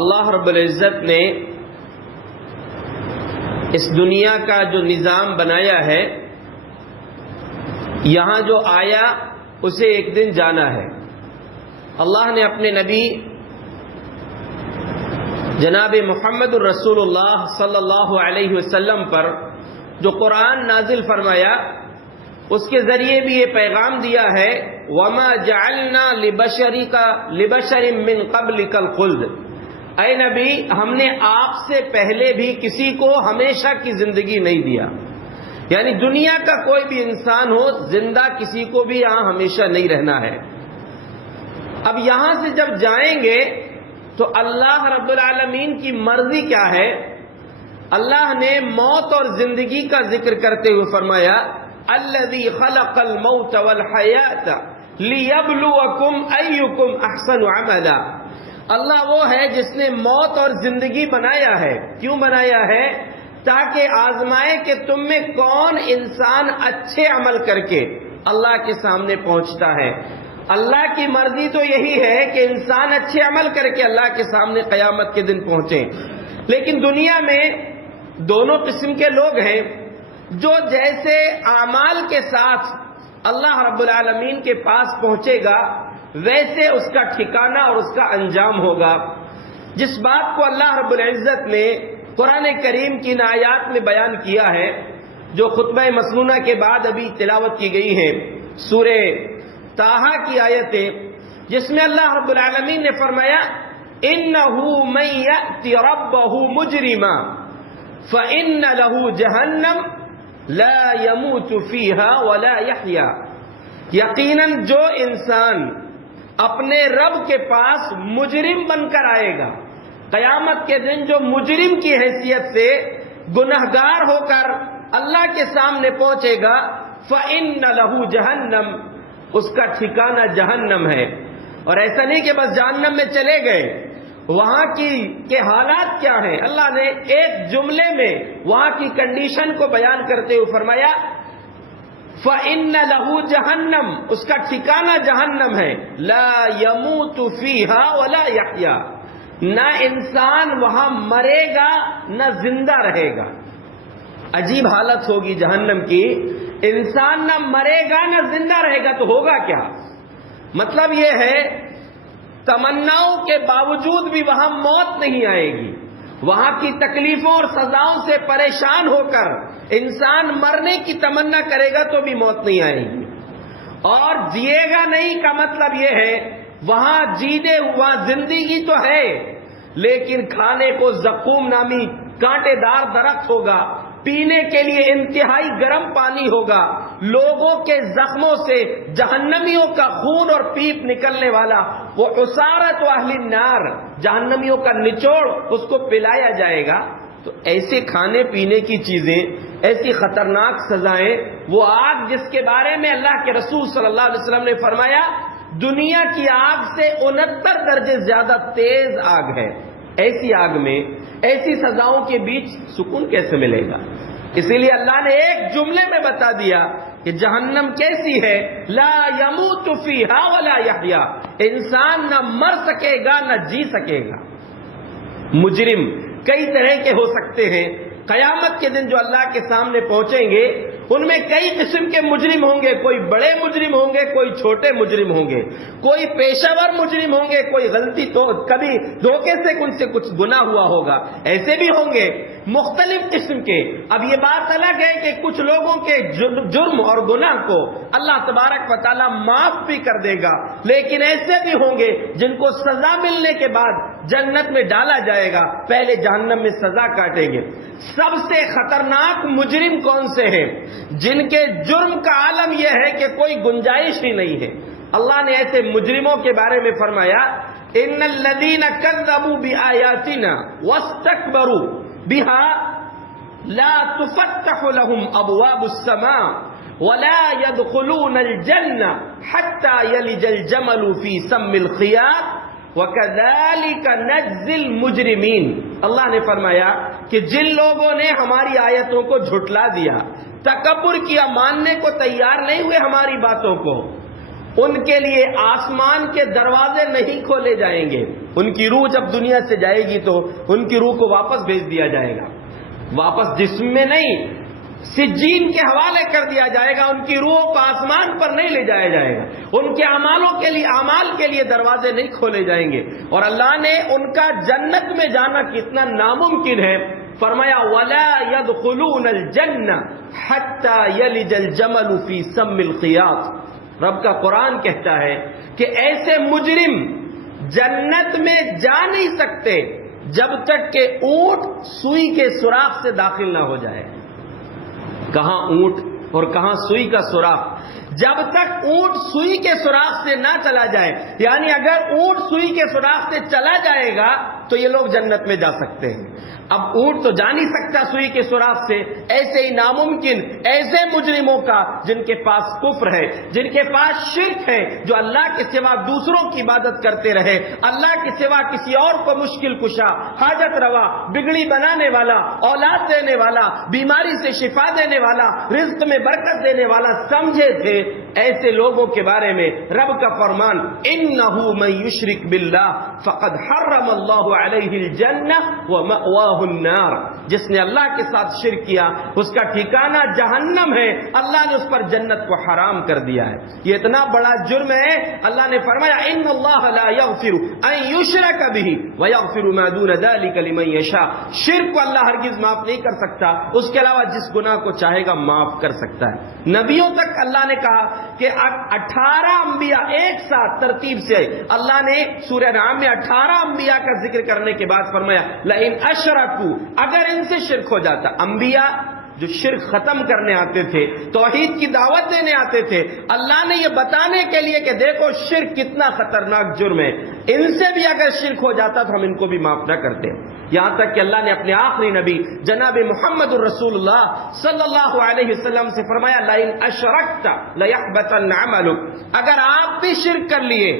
اللہ رب العزت نے اس دنیا کا جو نظام بنایا ہے، یہاں جو آیا اسے ایک دن جانا ہے۔ اللہ نے اپنے نبی جناب محمد الرسول اللہ صلی اللہ علیہ وسلم پر جو قرآن نازل فرمایا، اس کے ذریعے بھی یہ پیغام دیا ہے، وَمَا جَعَلْنَا لِبَشَرٍ مِّن قَبْلِكَ الْخُلْدَ، اے نبی ہم نے آپ سے پہلے بھی کسی کو ہمیشہ کی زندگی نہیں دیا، یعنی دنیا کا کوئی بھی انسان ہو زندہ کسی کو بھی یہاں ہمیشہ نہیں رہنا ہے۔ اب یہاں سے جب جائیں گے تو اللہ رب العالمین کی مرضی کیا ہے؟ اللہ نے موت اور زندگی کا ذکر کرتے ہوئے فرمایا، الذی خلق الموت والحیات لیبلوکم ایکم احسن عملا، اللہ وہ ہے جس نے موت اور زندگی بنایا ہے۔ کیوں بنایا ہے؟ تاکہ آزمائے کہ تم میں کون انسان اچھے عمل کر کے اللہ کے سامنے پہنچتا ہے۔ اللہ کی مرضی تو یہی ہے کہ انسان اچھے عمل کر کے اللہ کے سامنے قیامت کے دن پہنچے، لیکن دنیا میں دونوں قسم کے لوگ ہیں، جو جیسے اعمال کے ساتھ اللہ رب العالمین کے پاس پہنچے گا ویسے اس کا ٹھکانہ اور اس کا انجام ہوگا۔ جس بات کو اللہ رب العزت نے قرآن کریم کی ان آیات میں بیان کیا ہے، جو خطبہ مسنونہ کے بعد ابھی تلاوت کی گئی ہے، سورہ طٰہٰ کی آیتیں، جس میں اللہ رب العالمین نے فرمایا، إِنَّهُ مَن يَأْتِ رَبَّهُ مُجْرِمًا فَإِنَّ لَهُ جَهَنَّمَ لَا يَمُوتُ فِيهَا وَلَا يَحْيَا، یقیناً جو انسان اپنے رب کے پاس مجرم بن کر آئے گا، قیامت کے دن جو مجرم کی حیثیت سے گنہگار ہو کر اللہ کے سامنے پہنچے گا، فَإِنَّ لَهُ جَهَنَّمَ، اس کا ٹھکانہ جہنم ہے۔ اور ایسا نہیں کہ بس جہنم میں چلے گئے، وہاں کے حالات کیا ہیں؟ اللہ نے ایک جملے میں وہاں کی کنڈیشن کو بیان کرتے ہوئے فرمایا، فَإِنَّ لَهُ جَهَنَّمَ، اس کا ٹھکانہ جہنم ہے، لَا يَمُوتُ فِيهَا وَلَا يَحْيَا، نہ انسان وہاں مرے گا نہ زندہ رہے گا۔ عجیب حالت ہوگی جہنم کی، انسان نہ مرے گا نہ زندہ رہے گا، تو ہوگا کیا؟ مطلب یہ ہے تمناؤں کے باوجود بھی وہاں موت نہیں آئے گی، وہاں کی تکلیفوں اور سزاؤں سے پریشان ہو کر انسان مرنے کی تمنا کرے گا تو بھی موت نہیں آئے گی، اور جیے گا نہیں کا مطلب یہ ہے وہاں جینے ہوا زندگی تو ہے، لیکن کھانے کو زقوم نامی کانٹے دار درخت ہوگا، پینے کے لیے انتہائی گرم پانی ہوگا، لوگوں کے زخموں سے جہنمیوں کا خون اور پیپ نکلنے والا وہ عصارت اہل النار، جہنمیوں کا نچوڑ اس کو پلایا جائے گا۔ تو ایسے کھانے پینے کی چیزیں، ایسی خطرناک سزائیں، وہ آگ جس کے بارے میں اللہ کے رسول صلی اللہ علیہ وسلم نے فرمایا دنیا کی آگ سے 69 درجے زیادہ تیز آگ ہے، ایسی آگ میں ایسی سزاؤں کے بیچ سکون کیسے ملے گا؟ اسی لیے اللہ نے ایک جملے میں بتا دیا کہ جہنم کیسی ہے، لا يموت فیہا ولا یحیا، انسان نہ مر سکے گا نہ جی سکے گا۔ مجرم کئی طرح کے ہو سکتے ہیں، قیامت کے دن جو اللہ کے سامنے پہنچیں گے ان میں کئی قسم کے مجرم ہوں گے، کوئی بڑے مجرم ہوں گے، کوئی چھوٹے مجرم ہوں گے، کوئی پیشہ ور مجرم ہوں گے، کوئی غلطی تو کبھی دھوکے سے ان سے کچھ گناہ ہوا ہوگا، ایسے بھی ہوں گے مختلف قسم کے۔ اب یہ بات الگ ہے کہ کچھ لوگوں کے جرم اور گناہ کو اللہ تبارک و تعالیٰ معاف بھی کر دے گا، لیکن ایسے بھی ہوں گے جن کو سزا ملنے کے بعد جنت میں ڈالا جائے گا، پہلے جہنم میں سزا کاٹیں گے۔ سب سے خطرناک مجرم کون سے ہیں؟ جن کے جرم کا عالم یہ ہے کہ کوئی گنجائش ہی نہیں ہے۔ اللہ نے ایسے مجرموں کے بارے میں فرمایا، ان الذین کذبوا بآیاتنا واستکبروا بها لا تفتح لهم ابواب السماء ولا يدخلون الجنة حتى يلج الجمل في سم الخياط وَكَذَلِكَ نَجْزِي الْمُجْرِمِينَ، اللہ نے فرمایا کہ جن لوگوں نے ہماری آیتوں کو جھٹلا دیا، تکبر کیا، ماننے کو تیار نہیں ہوئے ہماری باتوں کو، ان کے لیے آسمان کے دروازے نہیں کھولے جائیں گے. ان کی روح جب دنیا سے جائے گی تو ان کی روح کو واپس بھیج دیا جائے گا, واپس جسم میں نہیں, سجین کے حوالے کر دیا جائے گا. ان کی روح کو آسمان پر نہیں لے جایا جائے گا, ان کے اعمال کے لیے دروازے نہیں کھولے جائیں گے. اور اللہ نے ان کا جنت میں جانا کتنا ناممکن ہے فرمایا وَلَا يَدْخُلُونَ الْجَنَّةَ حَتَّى يَلِجَ الْجَمَلُ فِي سَمِّ الْخِيَاطِ. رب کا قرآن کہتا ہے کہ ایسے مجرم جنت میں جا نہیں سکتے جب تک کہ اونٹ سوئی کے سوراخ سے داخل نہ ہو جائے. کہاں اونٹ اور کہاں سوئی کا سوراخ؟ جب تک اونٹ سوئی کے سوراخ سے نہ چلا جائے, یعنی اگر اونٹ سوئی کے سوراخ سے چلا جائے گا تو یہ لوگ جنت میں جا سکتے ہیں. اب اونٹ تو جا نہیں سکتا سوئی کے سوراخ سے. ایسے ہی ناممکن ایسے مجرموں کا جن کے پاس کفر ہے, جن کے پاس شرک ہے, جو اللہ کے سوا دوسروں کی عبادت کرتے رہے, اللہ کے سوا کسی اور کو مشکل کشا, حاجت روا, بگڑی بنانے والا, اولاد دینے والا, بیماری سے شفا دینے والا, رزق میں برکت دینے والا سمجھے تھے. ایسے لوگوں کے بارے میں رب کا فرمان انہ من یشرک باللہ فقد حرم اللہ علیہ الجنہ ومأواہ النار. جس نے اللہ کے ساتھ شرک کیا اس کا ٹھکانہ جہنم ہے, اللہ نے اس پر جنت کو حرام کر دیا ہے. یہ اتنا بڑا جرم ہے. اللہ نے فرمایا ان اللہ لا یغفر ان یشرک بہ ویغفر ما دون ذلک لمن یشاء. شرک کو اللہ ہرگز معاف نہیں کر سکتا, اس کے علاوہ جس گناہ کو چاہے گا معاف کر سکتا ہے. نبیوں تک اللہ نے کہا کہ 18 انبیاء ایک ساتھ ترتیب سے اللہ نے سورہ نعم میں 18 انبیاء کا ذکر کرنے کے بعد فرمایا لئن اشرکوا, اگر ان سے شرک ہو جاتا. انبیاء جو شرک ختم کرنے آتے تھے, توحید کی دعوت دینے آتے تھے, اللہ نے یہ بتانے کے لیے کہ دیکھو شرک کتنا خطرناک جرم ہے, ان سے بھی اگر شرک ہو جاتا تو ہم ان کو بھی معاف نہ کرتے. یہاں تک کہ اللہ نے اپنے آخری نبی جناب محمد الرسول اللہ صلی اللہ علیہ وسلم سے فرمایا لئن اشرکت لیحبطن عملک, اگر آپ بھی شرک کر لیے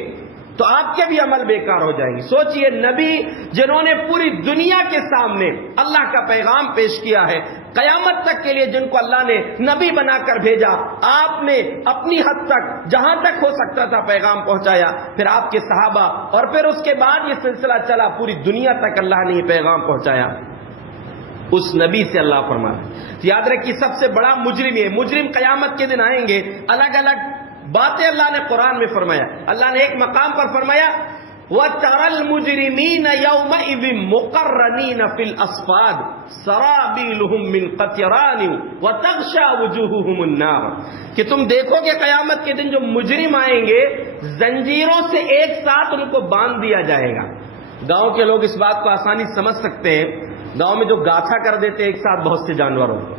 تو آپ کے بھی عمل بیکار ہو جائیں گے. سوچئے نبی جنہوں نے پوری دنیا کے سامنے اللہ کا پیغام پیش کیا ہے, قیامت تک کے لیے جن کو اللہ نے نبی بنا کر بھیجا, آپ نے اپنی حد تک جہاں تک ہو سکتا تھا پیغام پہنچایا, پھر آپ کے صحابہ, اور پھر اس کے بعد یہ سلسلہ چلا, پوری دنیا تک اللہ نے یہ پیغام پہنچایا. اس نبی سے اللہ فرمایا. یاد رکھیے سب سے بڑا مجرم یہ, مجرم قیامت کے دن آئیں گے, الگ الگ باتیں اللہ نے قرآن میں فرمایا. اللہ نے ایک مقام پر فرمایا وَتَرَى الْمُجْرِمِينَ يَوْمَئِذٍ مُقَرَّنِينَ فِي الْأَصْفَادِ سَرَابِيلُهُم مِّن قَطِرَانٍ وَتَغْشَى وُجُوهُهُمُ النَّارُ. کہ تم دیکھو کہ قیامت کے دن جو مجرم آئیں گے زنجیروں سے ایک ساتھ ان کو باندھ دیا جائے گا. گاؤں کے لوگ اس بات کو آسانی سمجھ سکتے ہیں. گاؤں میں جو گاٹھا کر دیتے ایک ساتھ بہت سے جانوروں کو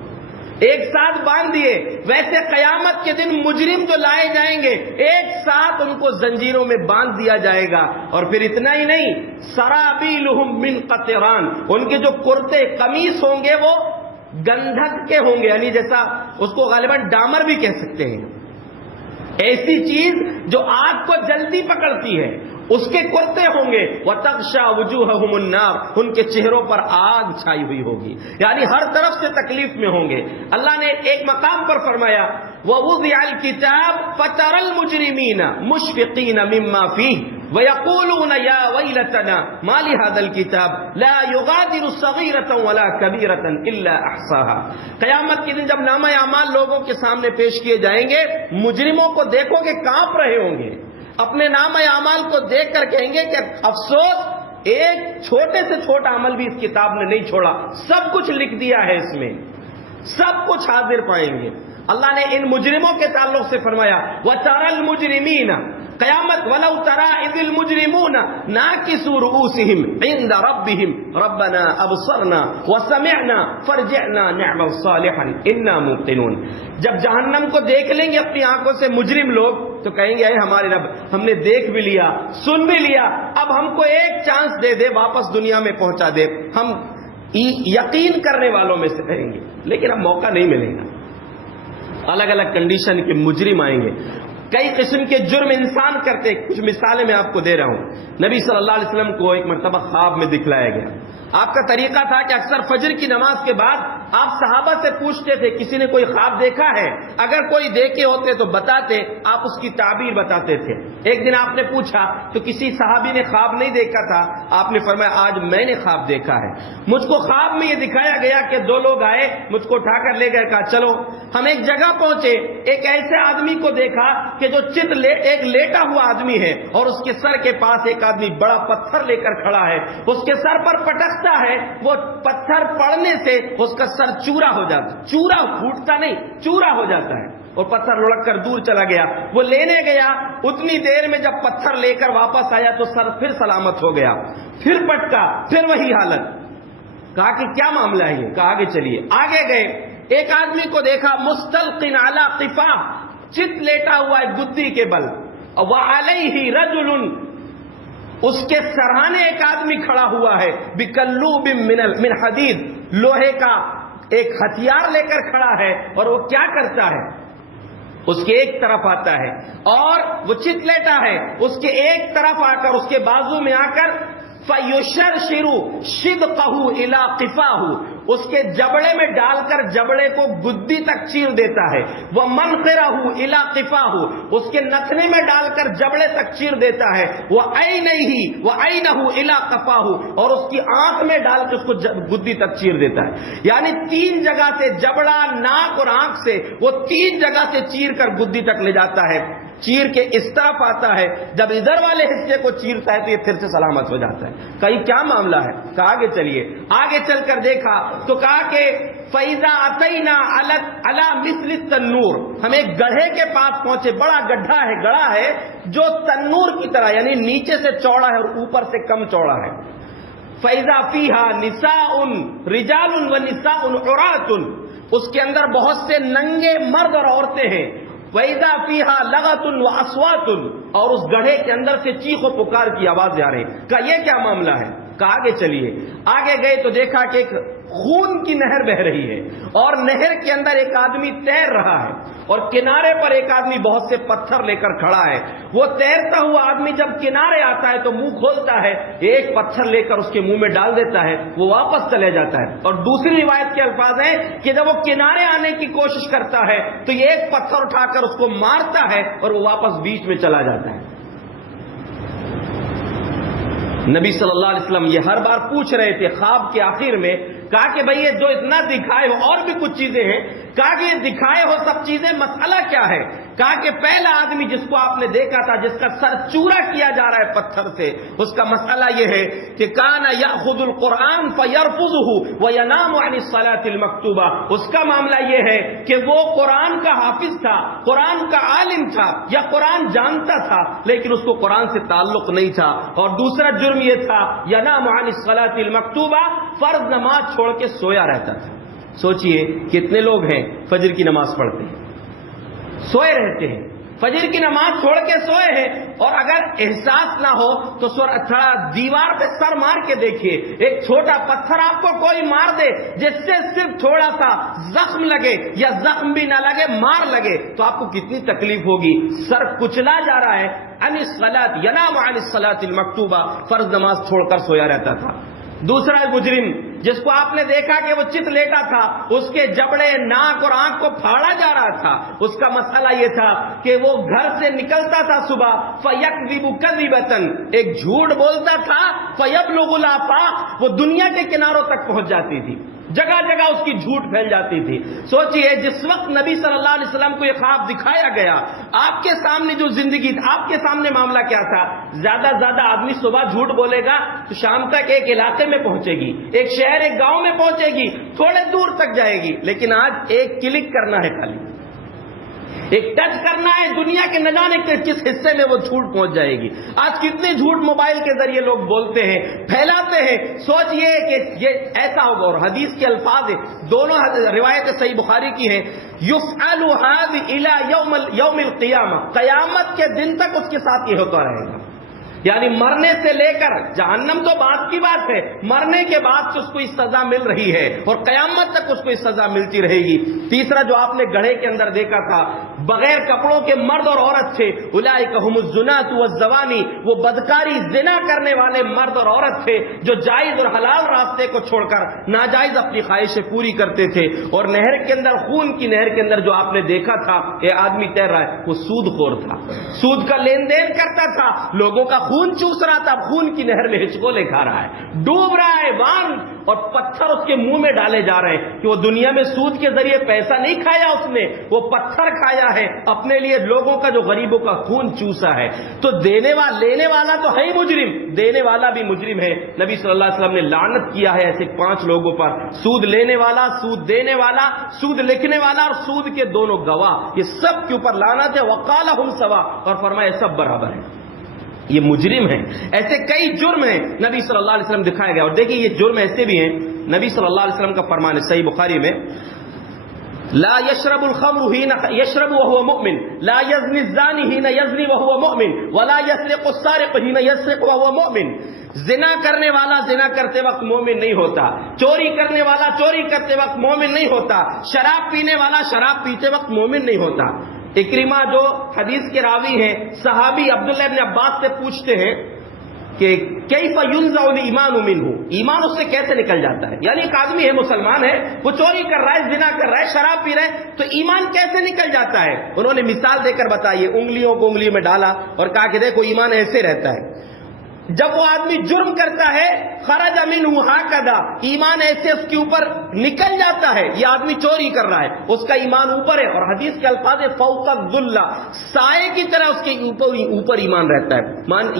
ایک ساتھ باندھ دیے, ویسے قیامت کے دن مجرم جو لائے جائیں گے ایک ساتھ ان کو زنجیروں میں باندھ دیا جائے گا. اور پھر اتنا ہی نہیں, سرابیلہم من قطران, ان کے جو کرتے قمیص ہوں گے وہ گندھک کے ہوں گے, یعنی جیسا اس کو غالباً ڈامر بھی کہہ سکتے ہیں, ایسی چیز جو آگ کو جلدی پکڑتی ہے اس کے کرتے ہوں گے. وَتَغْشَى وُجُوهَهُمُ النَّارُ, ان کے چہروں پر آگ چھائی ہوئی ہوگی, یعنی ہر طرف سے تکلیف میں ہوں گے. اللہ نے ایک مقام پر فرمایا وَوُضِعَ الْكِتَابُ فَتَرَى الْمُجْرِمِينَ مُشْفِقِينَ مِمَّا فِيهِ وَيَقُولُونَ يَا وَيْلَتَنَا مَا لِهَذَا الْكِتَابِ لَا يُغَادِرُ صَغِيرَةً وَلَا كَبِيرَةً إِلَّا أَحْصَاهَا. قیامت کے دن جب نامہ اعمال لوگوں کے سامنے پیش کیے جائیں گے, مجرموں کو دیکھو کہ کانپ رہے ہوں گے, اپنے نام اعمال کو دیکھ کر کہیں گے کہ افسوس ایک چھوٹے سے چھوٹا عمل بھی اس کتاب نے نہیں چھوڑا, سب کچھ لکھ دیا ہے اس میں, سب کچھ حاضر پائیں گے. اللہ نے ان مجرموں کے تعلق سے فرمایا وَتَرَى الْمُجْرِمِينَ قیامت وَلَوْ تَرَى إِذِ الْمُجْرِمُونَ نَاكِسُو رُؤُوسِهِمْ عِنْدَ رَبِّهِمْ رَبَّنَا أَبْصَرْنَا وَسَمِعْنَا فَارْجِعْنَا نَعْمَلْ صَالِحًا إِنَّا مُوقِنُونَ. جب جہنم کو دیکھ لیں گے اپنی آنکھوں سے مجرم لوگ تو کہیں گے اے ہمارے رب, ہم نے دیکھ بھی لیا, سن بھی لیا, اب ہم کو ایک چانس دے دے, واپس دنیا میں پہنچا دے, ہم یقین کرنے والوں میں سے کہیں گے, لیکن اب موقع نہیں ملے گا. الگ الگ کنڈیشن کے مجرم آئیں گے, کئی قسم کے جرم انسان کرتے. کچھ مثالیں میں آپ کو دے رہا ہوں. نبی صلی اللہ علیہ وسلم کو ایک مرتبہ خواب میں دکھلایا گیا. آپ کا طریقہ تھا کہ اکثر فجر کی نماز کے بعد آپ صحابہ سے پوچھتے تھے کسی نے کوئی خواب دیکھا ہے؟ اگر کوئی دیکھے ہوتے تو بتاتے، آپ اس کی تعبیر بتاتے تھے۔ ایک دن آپ نے پوچھا تو کسی صحابی نے خواب نہیں دیکھا تھا، آپ نے فرمایا آج میں نے خواب دیکھا ہے، مجھ کو خواب میں یہ دکھایا گیا کہ دو لوگ آئے، مجھ کو اٹھا کر لے گئے، کہا چلو۔ ہم ایک جگہ پہنچے، ایک ایسے آدمی کو دیکھا کہ جو ایک لیٹا ہوا آدمی ہے اور اس کے سر کے پاس ایک آدمی بڑا پتھر لے کر کھڑا ہے، اس کے سر پر پٹکتا ہے، وہ پتھر پڑنے سے اس کا سر چورا ہو جاتا ہے، چورا پھوٹتا نہیں، چورا ہو جاتا ہے، اور پتھر لڑک کر دور چلا گیا۔ وہ لینے گیا، اتنی دیر میں جب پتھر لے کر واپس آیا تو سر پھر سلامت ہو گیا، پھر پٹکا، پھر وہی حالت۔ کہا کہ کیا معاملہ ہے یہ؟ کہا آگے چلیے۔ آگے گئے، ایک آدمی کو دیکھا مستلقن علی قفا، چت لیٹا ہوا ہے گدی کے بل، وعلیہ رجل، اس کے سرہانے ایک آدمی کھڑا ہوا ہے، بکلوب من حدید، لوہے کا ایک ہتھیار لے کر کھڑا ہے، اور وہ کیا کرتا ہے؟ اس کے ایک طرف آتا ہے اور وہ چت لیٹا ہے، اس کے ایک طرف آ کر، اس کے بازو میں آ کر فَيُشَرْشِرُ شِدْقَهُ إِلَىٰ قِفَاهُ، اس کے جبڑے میں ڈال کر جبڑے کو گدی تک چیر دیتا ہے، وَمَنْخِرَهُ إِلَىٰ قِفَاهُ، اس کے نتنے میں ڈال کر جبڑے تک چیر دیتا ہے، وَعَيْنَهُ إِلَىٰ قَفَاهُ، اور اس کی آنکھ میں ڈال کے اس کو گدی تک چیر دیتا ہے۔ یعنی تین جگہ سے جبڑا، ناک اور آنکھ سے وہ تین جگہ سے چیر کر گدی تک لے جاتا ہے، چیر کے اس طرف آتا ہے، جب ادھر والے حصے کو چیرتا ہے تو یہ پھر سے سلامت ہو جاتا ہے۔ کہیں کیا معاملہ ہے؟ کہا آگے چلیے۔ آگے چل کر دیکھا تو کہا کہ فَإِذَا أَتَيْنَا عَلَى مِثْلِ التَّنُّورِ، ہم ایک گڑھے کے پاس پہنچے، بڑا گڈھا ہے، گڑھا ہے جو تنور کی طرح، یعنی نیچے سے چوڑا ہے اور اوپر سے کم چوڑا ہے۔ فَإِذَا فِيهَا نِسَاءٌ رِجَالٌ وَنِسَاءٌ عُرَاةٌ، اس کے اندر بہت سے ننگے مرد اور عورتیں ہیں۔ وَإِذَا فِيهَا لَغَةٌ وَأَصْوَاتٌ، اور اس گڑھے کے اندر سے چیخ و پکار کی آوازیں آ رہی۔ کہا یہ کیا معاملہ ہے؟ کہا آگے چلیے۔ آگے گئے تو دیکھا کہ ایک خون کی نہر بہ رہی ہے، اور نہر کے اندر ایک آدمی تیر رہا ہے، اور کنارے پر ایک آدمی بہت سے پتھر لے کر کھڑا ہے۔ وہ تیرتا ہوا آدمی جب کنارے آتا ہے تو منہ کھولتا ہے، ایک پتھر لے کر اس کے منہ میں ڈال دیتا ہے، وہ واپس چلے جاتا ہے۔ اور دوسری روایت کے الفاظ ہیں کہ جب وہ کنارے آنے کی کوشش کرتا ہے تو یہ ایک پتھر اٹھا کر اس کو مارتا ہے اور وہ واپس بیچ میں چلا جاتا ہے۔ نبی صلی اللہ علیہ وسلم یہ ہر بار پوچھ رہے تھے خواب کے آخر میں، کہا کہ بھئی یہ جو اتنا دکھائے ہو، اور بھی کچھ چیزیں ہیں، کہا کہ یہ دکھائے ہو سب چیزیں، مسئلہ کیا ہے؟ کہا کہ پہلا آدمی جس کو آپ نے دیکھا تھا، جس کا سر چورا کیا جا رہا ہے پتھر سے، اس کا مسئلہ یہ ہے کہ کان یاخذ القرآن فیرفضہ وینام عن الصلاۃ المکتوبہ، اس کا معاملہ یہ ہے کہ وہ قرآن کا حافظ تھا، قرآن کا عالم تھا، یا قرآن جانتا تھا لیکن اس کو قرآن سے تعلق نہیں تھا، اور دوسرا جرم یہ تھا ینام عن الصلاۃ المکتوبہ، فرض نماز چھوڑ کے سویا رہتا تھا۔ سوچئے کتنے لوگ ہیں فجر کی نماز پڑھتے ہیں، سوئے رہتے ہیں، فجر کی نماز چھوڑ کے سوئے ہیں، اور اگر احساس نہ ہو تو تھوڑا دیوار پہ سر مار کے دیکھیے، ایک چھوٹا پتھر آپ کو کوئی مار دے جس سے صرف تھوڑا سا زخم لگے، یا زخم بھی نہ لگے، مار لگے، تو آپ کو کتنی تکلیف ہوگی۔ سر کچلا جا رہا ہے، عن الصلاۃ ینام عن الصلاۃ المکتوبہ، فرض نماز چھوڑ کر سویا رہتا تھا۔ دوسرا مجرم جس کو آپ نے دیکھا کہ وہ چت لیٹا تھا، اس کے جبڑے، ناک اور آنکھ کو پھاڑا جا رہا تھا، اس کا مسئلہ یہ تھا کہ وہ گھر سے نکلتا تھا صبح، فَيَكْذِبُ كَذِبَةً، ایک جھوٹ بولتا تھا، فَيَبْلُغُ الْآفَاقَ، وہ دنیا کے کناروں تک پہنچ جاتی تھی، جگہ جگہ اس کی جھوٹ پھیل جاتی تھی۔ سوچئے جس وقت نبی صلی اللہ علیہ وسلم کو یہ خواب دکھایا گیا، آپ کے سامنے جو زندگی، آپ کے سامنے معاملہ کیا تھا؟ زیادہ سے زیادہ آدمی صبح جھوٹ بولے گا تو شام تک ایک علاقے میں پہنچے گی، ایک شہر، ایک گاؤں میں پہنچے گی، تھوڑے دور تک جائے گی، لیکن آج ایک کلک کرنا ہے، خالی ایک ٹچ کرنا ہے، دنیا کے نہ جانے کے کس حصے میں وہ جھوٹ پہنچ جائے گی۔ آج کتنے جھوٹ موبائل کے ذریعے لوگ بولتے ہیں، پھیلاتے ہیں۔ سوچئے کہ یہ ایسا ہوگا، اور حدیث کے الفاظ ہیں، دونوں روایت صحیح بخاری کی ہیں، یفعل هذا الى یوم القیامہ، قیامت کے دن تک اس کے ساتھ یہ ہوتا رہے گا۔ یعنی مرنے سے لے کر جہنم تو بات کی بات ہے، مرنے کے بعد سے اس کو اس سزا مل رہی ہے اور قیامت تک اس کو اس سزا ملتی رہے گی۔ تیسرا جو آپ نے گڑھے کے اندر دیکھا تھا، بغیر کپڑوں کے مرد اور عورت تھے، اولئک هم الزناة والزوانی، وہ بدکاری زنا کرنے والے مرد اور عورت تھے جو جائز اور حلال راستے کو چھوڑ کر ناجائز اپنی خواہشیں پوری کرتے تھے۔ اور نہر کے اندر، خون کی نہر کے اندر جو آپ نے دیکھا تھا یہ آدمی تیر رہا ہے، وہ سود خور تھا، سود کا لین دین کرتا تھا، لوگوں کا خون چوس رہا تھا، خون کی نہر میں ہچکولے کھا رہا ہے، ڈوب رہا ہے، وان اور پتھر اس کے منہ میں ڈالے جا رہے ہیں کہ وہ دنیا میں سود کے ذریعے پیسہ نہیں کھایا، اس نے وہ پتھر کھایا ہے، اپنے لیے لوگوں کا جو غریبوں کا خون چوسا ہے۔ تو دینے والا، لینے والا تو ہے ہی مجرم، دینے والا بھی مجرم ہے۔ نبی صلی اللہ علیہ وسلم نے لعنت کیا ہے ایسے 5 لوگوں پر، سود لینے والا، سود دینے والا، سود لکھنے والا اور سود کے دونوں گواہ، یہ سب کے اوپر لعنت ہے۔ وقالہم سوا، اور فرمایا سب برابر ہیں، یہ مجرم ہیں۔ ایسے کئی جرم ہیں نبی صلی اللہ علیہ وسلم دکھائے گئے، اور دیکھیں یہ جرم ایسے بھی ہیں، نبی صلی اللہ علیہ وسلم کا فرمان ہے صحیح بخاری میں، لا يشرب الخمر حين يشرب وهو مؤمن، لا يزني الزاني حين يزني وهو مؤمن، ولا يسرق السارق حين يسرق وهو مؤمن۔ زنا کرنے والا زنا کرتے وقت مومن نہیں ہوتا، چوری کرنے والا چوری کرتے وقت مومن نہیں ہوتا، شراب پینے والا شراب پیتے وقت مومن نہیں ہوتا۔ اکرمہ جو حدیث کے راوی ہیں، صحابی عبداللہ ابن عباس سے پوچھتے ہیں کہ کیف ينزع الایمان منہ، ایمان اس سے کیسے نکل جاتا ہے؟ یعنی ایک آدمی ہے، مسلمان ہے، وہ چوری کر رہا ہے، زنا کر رہا ہے، شراب پی رہا ہے، تو ایمان کیسے نکل جاتا ہے؟ انہوں نے مثال دے کر بتائی، انگلیوں کو انگلیوں میں ڈالا اور کہا کہ دیکھو ایمان ایسے رہتا ہے، جب وہ آدمی جرم کرتا ہے خرج منہ ہکذا، ایمان ایسے اس کے اوپر نکل جاتا ہے، یہ آدمی چوری کر رہا ہے، اس کا ایمان اوپر ہے، اور حدیث کے الفاظ فوق الذل، سائے کی طرح اس کے اوپر ایمان رہتا ہے۔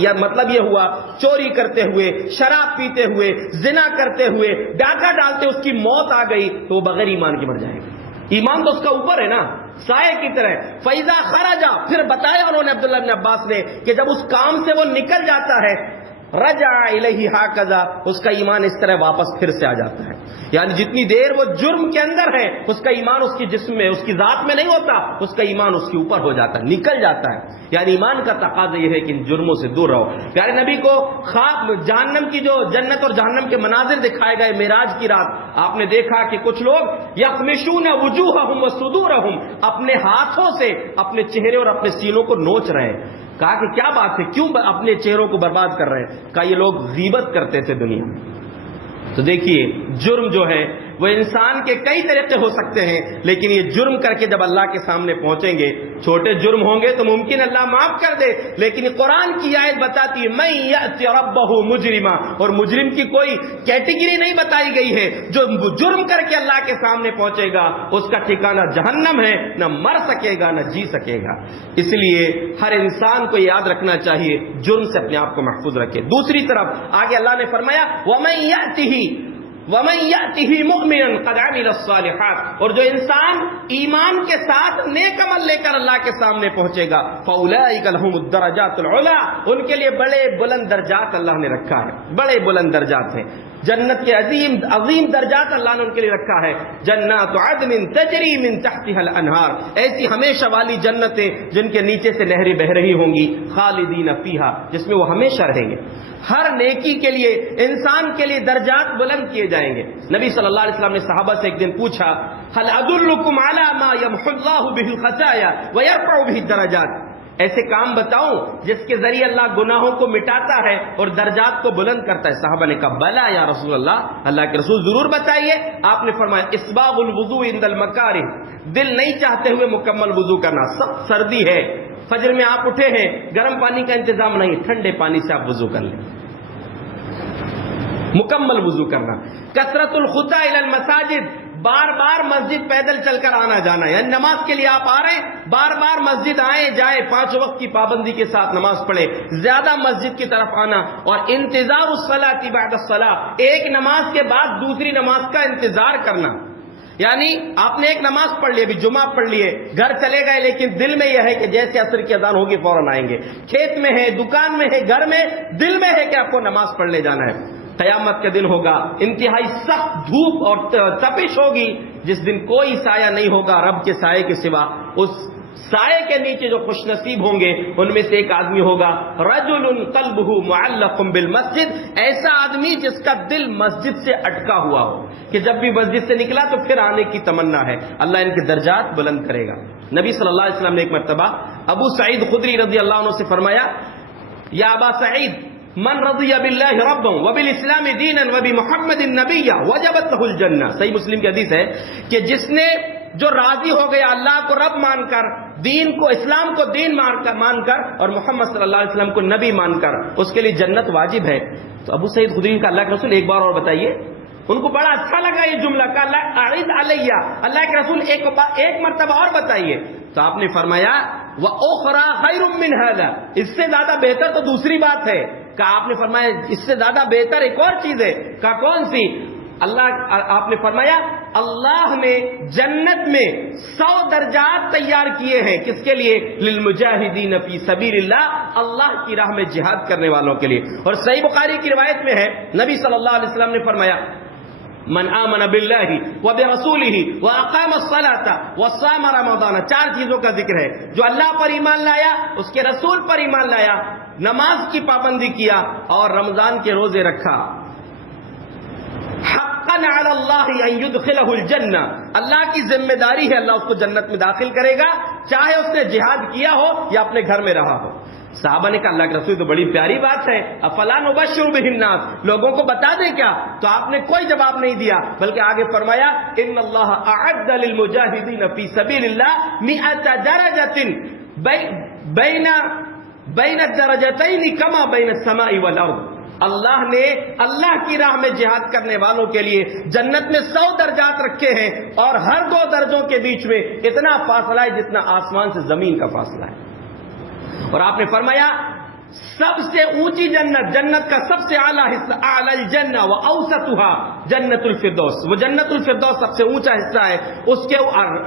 یا مطلب یہ ہوا چوری کرتے ہوئے، شراب پیتے ہوئے، زنا کرتے ہوئے، ڈاکہ ڈالتے اس کی موت آ گئی تو وہ بغیر ایمان کے مر جائے گا، ایمان تو اس کا اوپر ہے نا، سائے کی طرح۔ فَإِذَا خَرَجَ، پھر بتایا انہوں نے عبداللہ بن عباس نے کہ جب اس کام سے وہ نکل جاتا ہے، رجع الیہ ہکذا، اس کا ایمان اس طرح واپس پھر سے آ جاتا ہے۔ یعنی جتنی دیر وہ جرم کے اندر ہے اس کا ایمان اس کی جسم میں، اس کی ذات میں نہیں ہوتا، اس کا ایمان اس کے اوپر ہو جاتا ہے، نکل جاتا ہے۔ یعنی ایمان کا تقاضا یہ ہے کہ ان جرموں سے دور رہو۔ پیارے نبی کو خواب جہنم کی، جو جنت اور جہنم کے مناظر دکھائے گئے معراج کی رات، آپ نے دیکھا کہ کچھ لوگ یخمشون وجوہہم وصدورہم، اپنے ہاتھوں سے اپنے چہرے اور اپنے سینوں کو نوچ رہے ہیں۔ کہا کہ کیا بات ہے، کیوں اپنے چہروں کو برباد کر رہے ہیں؟ کہا یہ لوگ غیبت کرتے تھے دنیا میں۔ تو دیکھیے جرم جو ہے وہ انسان کے کئی طریقے ہو سکتے ہیں، لیکن یہ جرم کر کے جب اللہ کے سامنے پہنچیں گے، چھوٹے جرم ہوں گے تو ممکن اللہ معاف کر دے، لیکن قرآن کی آیت بتاتی ہے من یأتی ربہ مجرما، اور مجرم کی کوئی کیٹیگری نہیں بتائی گئی ہے، جو جرم کر کے اللہ کے سامنے پہنچے گا اس کا ٹھکانہ جہنم ہے، نہ مر سکے گا نہ جی سکے گا۔ اس لیے ہر انسان کو یاد رکھنا چاہیے جرم سے اپنے آپ کو محفوظ رکھے۔ دوسری طرف آگے اللہ نے فرمایا وَمَن يَأْتِهِ مُؤْمِنًا قَدْ عَمِلَ الصَّالِحَاتِ، اور جو انسان ایمان کے ساتھ نیک عمل لے کر اللہ کے سامنے پہنچے گا فَأُولَئِكَ لَهُمُ الدَّرَجَاتُ الْعُلَىٰ، ان کے لیے بڑے بلند درجات اللہ نے رکھا ہے، بڑے بلند درجات ہیں، جنت کے عظیم درجات اللہ نے ان کے لیے رکھا ہے۔ جنات عدن تجری من تحتها الانہار، ایسی ہمیشہ والی جنتیں جن کے نیچے سے نہریں بہ رہی ہوں گی، خالدین فیہا، جس میں وہ ہمیشہ رہیں گے۔ ہر نیکی کے لیے انسان کے لیے درجات بلند کیے جائیں گے۔ نبی صلی اللہ علیہ وسلم نے صحابہ سے ایک دن پوچھا هل ادلکم علی ما یمحو اللہ بہ الخطایا ویرفع بہ الدرجات، ایسے کام بتاؤں جس کے ذریعے اللہ گناہوں کو مٹاتا ہے اور درجات کو بلند کرتا ہے؟ صحابہ نے کہا بلا یا رسول اللہ، اللہ کے رسول ضرور بتائیے۔ آپ نے فرمایا اسباغ الوضوء عند المکارہ، دل نہیں چاہتے ہوئے مکمل وضو کرنا، سخت سردی ہے، فجر میں آپ اٹھے ہیں، گرم پانی کا انتظام نہیں، ٹھنڈے پانی سے آپ وضو کر لیں، مکمل وضو کرنا۔ کثرت الخطا الی المساجد، بار بار مسجد پیدل چل کر آنا جانا، یعنی نماز کے لیے آپ آ رہے ہیں، بار بار مسجد آئیں جائیں، 5 وقت کی پابندی کے ساتھ نماز پڑھیں، زیادہ مسجد کی طرف آنا، اور انتظار الصلاۃ بعد الصلاۃ، ایک نماز کے بعد دوسری نماز کا انتظار کرنا۔ یعنی آپ نے ایک نماز پڑھ لی، ابھی جمعہ پڑھ لیے، گھر چلے گئے، لیکن دل میں یہ ہے کہ جیسے عصر کی اذان ہوگی فوراً آئیں گے، کھیت میں ہے، دکان میں ہے، گھر میں، دل میں ہے کہ آپ کو نماز پڑھنے جانا ہے۔ قیامت کا دن ہوگا، انتہائی سخت دھوپ اور تپش ہوگی، جس دن کوئی سایہ نہیں ہوگا رب کے سائے کے سوا، اس سائے کے نیچے جو خوش نصیب ہوں گے ان میں سے ایک آدمی ہوگا رجل قلبہ معلق بالمسجد، ایسا آدمی جس کا دل مسجد سے اٹکا ہوا ہو کہ جب بھی مسجد سے نکلا تو پھر آنے کی تمنا ہے. اللہ ان کے درجات بلند کرے گا. نبی صلی اللہ علیہ وسلم نے ایک مرتبہ ابو سعید خدری رضی اللہ عنہ سے فرمایا، یا ابا سعید من رضی باللہ ربا وبالاسلام دینا وبمحمد نبیا وجبت لہ الجنہ. صحیح مسلم کی حدیث ہے کہ جس نے جو راضی ہو گیا اللہ کو رب مان کر، دین کو اسلام کو دین مان کر اور محمد صلی اللہ علیہ وسلم کو نبی مان کر، اس کے لیے جنت واجب ہے. تو ابو سعید خدری کا اللہ کے رسول ایک بار اور بتائیے. ان کو بڑا اچھا لگا یہ جملہ کہ اللہ اعرض علیہ، اللہ کے رسول ایک مرتبہ اور بتائیے. تو آپ نے فرمایا وَأُخْرَى خَيْرٌ مِّنْ هَذَا، اس سے زیادہ بہتر تو دوسری بات ہے. کہ آپ نے فرمایا اس سے زیادہ بہتر ایک اور چیز ہے. کہ کون سی؟ آپ نے فرمایا اللہ نے جنت میں 100 درجات تیار کیے ہیں. کس کے لیے؟ للمجاہدین فی سبیل اللہ، اللہ کی راہ میں جہاد کرنے والوں کے لیے. اور صحیح بخاری کی روایت میں ہے نبی صلی اللہ علیہ وسلم نے فرمایا من آمن باللہ وبرسولہ واقام الصلاۃ وصام رمضان. 4 چیزوں کا ذکر ہے. جو اللہ پر ایمان لایا، اس کے رسول پر ایمان لایا، نماز کی پابندی کیا اور رمضان کے روزے رکھا. حقا علی اللہ ان یدخلہ الجنہ، اللہ کی ذمہ داری ہے اللہ اس کو جنت میں داخل کرے گا، چاہے اس نے جہاد کیا ہو یا اپنے گھر میں رہا ہو. صحابہ نے کہا اللہ کے رسول تو بڑی پیاری بات ہے، افلا نبشر بہ الناس، لوگوں کو بتا دیں کیا؟ تو آپ نے کوئی جواب نہیں دیا بلکہ آگے فرمایا ان اللہ اعد للمجاہدین فی سبیل اللہ 100 درجۃ بین الدرجتین کما بین السماء والارض. اللہ نے اللہ کی راہ میں جہاد کرنے والوں کے لیے جنت میں 100 درجات رکھے ہیں اور ہر 2 درجوں کے بیچ میں اتنا فاصلہ ہے جتنا آسمان سے زمین کا فاصلہ ہے. اور آپ نے فرمایا سب سے اونچی جنت، جنت کا سب سے اعلیٰ حصہ اعلی الجنہ و اوسطها جنت الفردوس، وہ جنت الفردوس سب سے اونچا حصہ ہے، اس کے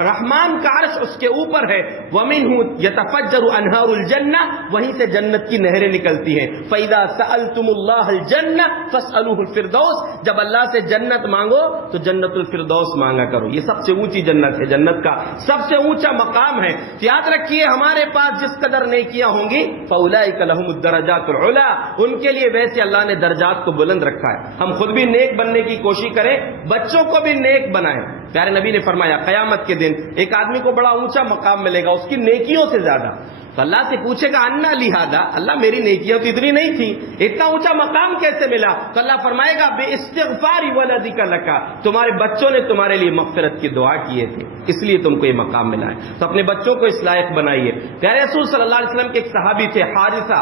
رحمان کا عرش اس کے اوپر ہے. ومنہ یتفجر انہار الجنہ، وہیں سے جنت کی نہریں نکلتی ہیں. فاذا سألتم اللہ الجنہ فاسألوہ الفردوس، جب اللہ سے جنت مانگو تو جنت الفردوس مانگا کرو. یہ سب سے اونچی جنت ہے، جنت کا سب سے اونچا مقام ہے. یاد رکھیے ہمارے پاس جس قدر نیکیاں ہوں گی فاولئک لہم الدرجات العلی، ان کے لیے ویسے اللہ نے درجات کو بلند رکھا ہے. ہم خود بھی نیک بننے کی کوشش کریں، بچوں کو بھی نیک بنائیں. پیارے نبی نے فرمایا قیامت کے دن ایک آدمی کو بڑا اونچا مقام ملے گا اس کی نیکیوں سے زیادہ. تو اللہ سے پوچھے گا انا لی ھذا، اللہ میری نیکیاں تو اتنی نہیں تھی، اتنا اونچا مقام کیسے ملا؟ تو اللہ فرمائے گا بے استغفار ولدک لک، تمہارے بچوں نے تمہارے لیے مغفرت کی دعا کیے تھے اس لیے تم کو یہ مقام ملا ہے. تو اپنے بچوں کو اس لائق بنائیے. پیارے رسول صلی اللہ علیہ وسلم کے ایک صحابی تھے حارثہ،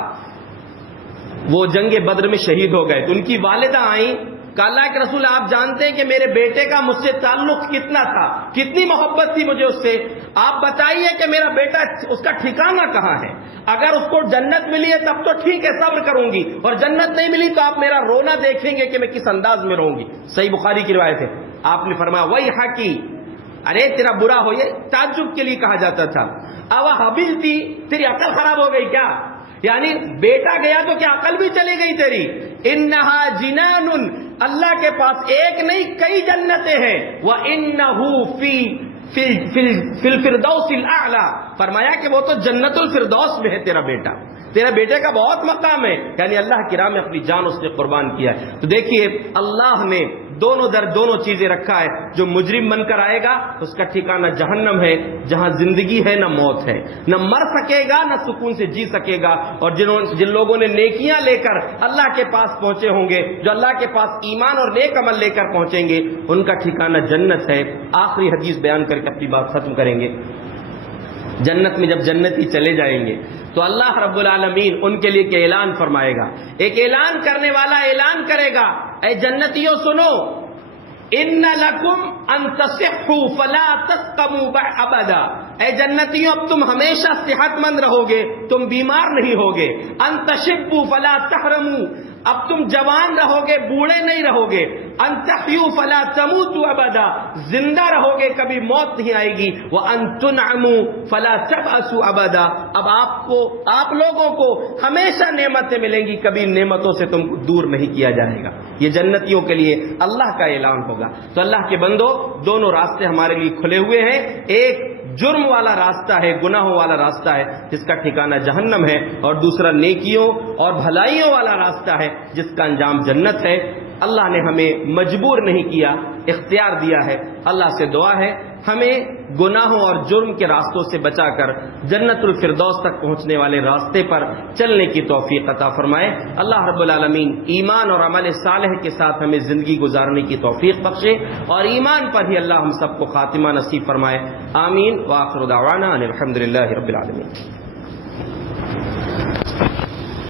وہ جنگ بدر میں شہید ہو گئے. تو ان کی والدہ آئیں کہ اللہ کے رسول آپ جانتے ہیں کہ میرے بیٹے کا مجھ سے تعلق کتنا تھا، کتنی محبت تھی مجھے اس سے، آپ بتائیے کہ میرا بیٹا اس کا ٹھکانہ کہاں ہے؟ اگر اس کو جنت ملی ہے تب تو ٹھیک ہے صبر کروں گی، اور جنت نہیں ملی تو آپ میرا رونا دیکھیں گے کہ میں کس انداز میں رہوں گی. صحیح بخاری کی روایت ہے. آپ نے فرمایا وہی حقی، ارے تیرا برا ہو، یہ تعجب کے لیے کہا جاتا تھا. اوا حبیلتی، تیری عقل خراب ہو گئی کیا؟ یعنی بیٹا گیا تو کیا عقل بھی چلی گئی تیری؟ انہا جنان، اللہ کے پاس ایک نہیں کئی جنتیں ہیں. وَإِنَّهُ فِي الْفِرْدَوْسِ الْأَعْلَى، فرمایا کہ وہ تو جنت الفردوس میں ہے تیرا بیٹا، تیرے بیٹے کا بہت مقام ہے. یعنی اللہ کی راہ میں اپنی جان اس نے قربان کیا ہے. تو دیکھیے اللہ نے دونوں چیزیں رکھا ہے. جو مجرم بن کر آئے گا اس کا ٹھکانہ جہنم ہے، جہاں زندگی ہے نہ موت ہے، نہ مر سکے گا نہ سکون سے جی سکے گا. اور جن لوگوں نے نیکیاں لے کر اللہ کے پاس پہنچے ہوں گے، جو اللہ کے پاس ایمان اور نیک عمل لے کر پہنچیں گے، ان کا ٹھکانہ جنت ہے. آخری حدیث بیان کر کے اپنی بات ختم کریں گے. جنت میں جب جنتی چلے جائیں گے تو اللہ رب العالمین ان کے لیے کہ اعلان فرمائے گا. ایک اعلان کرنے والا اعلان کرے گا، اے جنتیوں سنو، ان لکم ان تصحوا فلا تسقموا ابدا، اے جنتیوں اب تم ہمیشہ صحت مند رہو گے، تم بیمار نہیں ہوگے. ان تشبوا فلا تحرموا، اب تم جوان رہو گے بوڑھے نہیں رہو گے. ان تحیوا فلا تموتوا ابدا، زندہ رہو گے کبھی موت نہیں آئے گی. وان تنعموا فلا تبأسوا ابدا، اب آپ لوگوں کو ہمیشہ نعمتیں ملیں گی، کبھی نعمتوں سے تم کو دور نہیں کیا جائے گا. یہ جنتیوں کے لیے اللہ کا اعلان ہوگا. تو اللہ کے بندو، دونوں راستے ہمارے لیے کھلے ہوئے ہیں. ایک جرم والا راستہ ہے، گناہوں والا راستہ ہے جس کا ٹھکانہ جہنم ہے، اور دوسرا نیکیوں اور بھلائیوں والا راستہ ہے جس کا انجام جنت ہے۔ اللہ نے ہمیں مجبور نہیں کیا، اختیار دیا ہے۔ اللہ سے دعا ہے ہمیں گناہوں اور جرم کے راستوں سے بچا کر جنت الفردوس تک پہنچنے والے راستے پر چلنے کی توفیق عطا فرمائے۔ اللہ رب العالمین ایمان اور عمل صالح کے ساتھ ہمیں زندگی گزارنے کی توفیق بخشے، اور ایمان پر ہی اللہ ہم سب کو خاتمہ نصیب فرمائے۔ آمین۔ وآخر دعوانا ان الحمد للہ رب العالمین۔